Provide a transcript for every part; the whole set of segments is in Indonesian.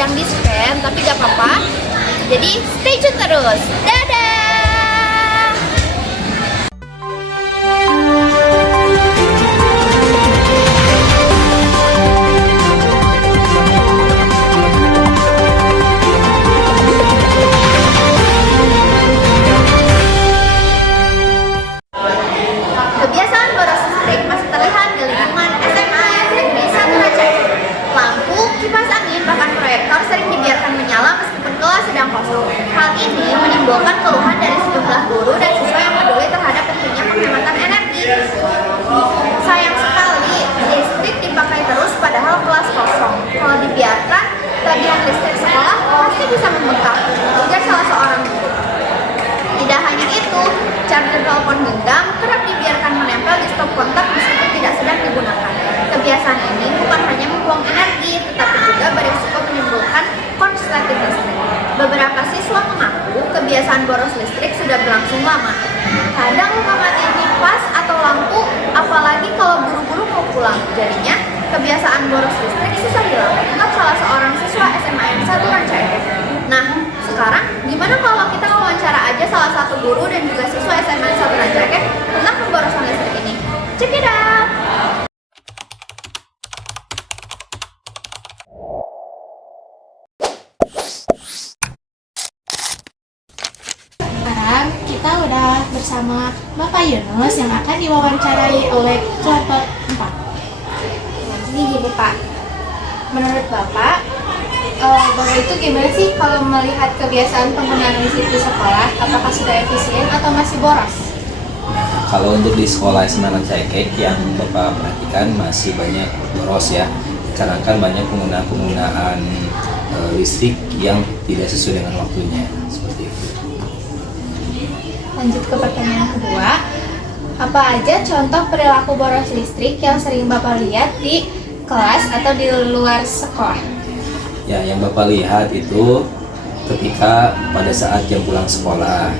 sedang di spam, tapi gak apa-apa. Jadi stay tune terus. Dadah! Kebiasaan boros listrik masih terlihat di lingkungan SMA Negeri 1 Aceh. Lampu, kipas angin, bahkan proyektor sering dibiarkan menyala meskipun kelas sedang kosong. Hal ini menimbulkan keluhan dari sejumlah guru dan siswa yang peduli terhadap pentingnya penghematan energi. Sayang sekali, listrik dipakai terus padahal kelas kosong. Kalau dibiarkan, tagihan listrik sekolah pasti bisa membengkak, ujar salah seorang guru. Tidak hanya itu, charger telepon genggam kerap dibiarkan menempel di stop kontak meskipun tidak sedang digunakan. Kebiasaan ini bukan hanya membuang energi, tetapi juga berisiko menimbulkan korsleting listrik. Beberapa siswa mengaku kebiasaan boros listrik sudah berlangsung lama. Kadang lupa matiin kipas atau lampu, apalagi kalau buru-buru mau pulang. Jadinya, kebiasaan boros listrik susah hilang, ungkap salah seorang siswa SMA N 1 Rancaikek. Nah, sekarang gimana kalau kita wawancara aja salah satu guru dan juga siswa SMA N 1 Rancaikek tentang pemborosan listrik ini? Check it out! Sekarang kita udah bersama Bapak Yunus yang akan diwawancarai oleh kelompok 4. Jadi gini Pak, Menurut Bapak itu gimana sih kalau melihat kebiasaan penggunaan listrik di sekolah? Apakah sudah efisien atau masih boros? Kalau untuk di sekolah SMA Rancaikek yang Bapak perhatikan masih banyak boros ya, dikarenakan banyak penggunaan listrik yang tidak sesuai dengan waktunya, seperti itu. Lanjut ke pertanyaan kedua. Apa aja contoh perilaku boros listrik yang sering Bapak lihat di kelas atau di luar sekolah? Ya, yang Bapak lihat itu ketika pada saat jam pulang sekolah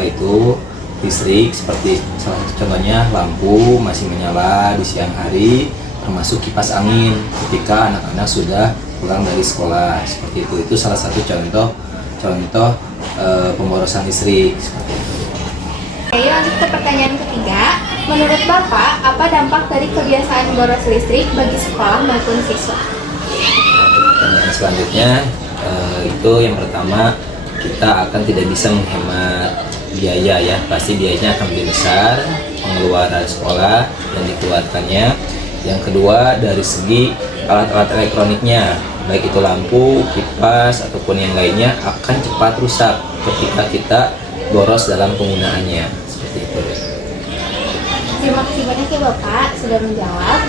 itu listrik seperti salah satu contohnya lampu masih menyala di siang hari, termasuk kipas angin ketika anak-anak sudah pulang dari sekolah, seperti itu salah satu contoh pemborosan listrik seperti itu. Oke, lanjut ke pertanyaan ketiga. Menurut Bapak, apa dampak dari kebiasaan boros listrik bagi sekolah maupun siswa? Pertanyaan selanjutnya itu yang pertama, kita akan tidak bisa menghemat biaya ya, pasti biayanya akan lebih besar pengeluaran sekolah dan dikeluarkannya. Yang kedua, dari segi alat-alat elektroniknya, baik itu lampu, kipas ataupun yang lainnya akan cepat rusak ketika kita boros dalam penggunaannya, seperti itu. Terima kasih banyak ya Bapak sudah menjawab.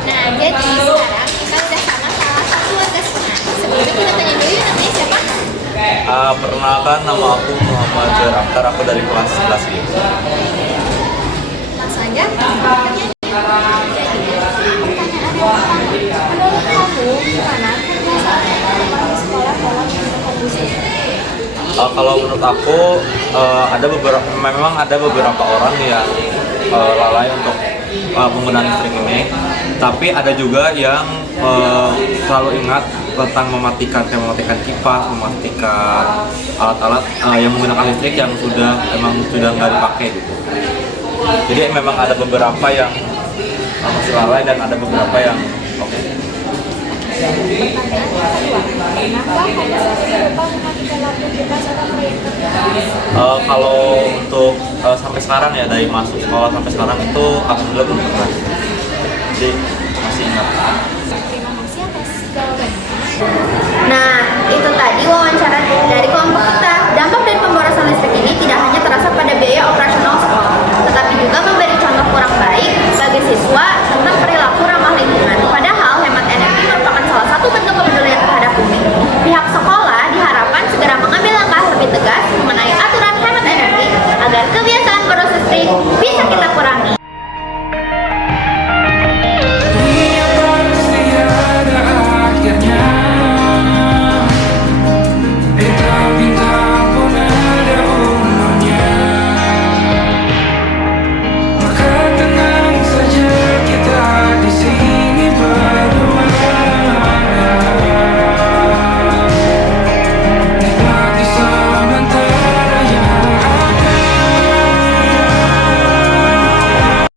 nah jadi sekarang kita udah sama salah satu warga sekolah. Sebelumnya kita tanya dulu yuk, namanya siapa? Perkenalkan, nama aku Muhammad Joer Akhtar, aku dari kelas 11 gitu. Langsung aja pertanyaannya. Menurut kamu, gimana kebiasaan teman-teman di sekolah dalam menggunakan listrik? Kalau menurut aku memang ada beberapa orang yang lalai untuk penggunaan listrik ini, tapi ada juga yang selalu ingat tentang mematikan kipas, mematikan alat-alat yang menggunakan listrik yang sudah nggak dipakai gitu. Jadi memang ada beberapa yang masih lalai dan ada beberapa yang oke. Kalau untuk sampai sekarang ya, dari masuk sekolah sampai sekarang itu alhamdulillah belum pernah. Jadi masih ingat. Terima kasih atas jawabannya. Nah, itu tadi wawancara dari kelompok kita. Dampak dari pemborosan listrik ini tidak hanya terasa pada biaya operasional sekolah, tetapi juga memberi contoh kurang baik bagi siswa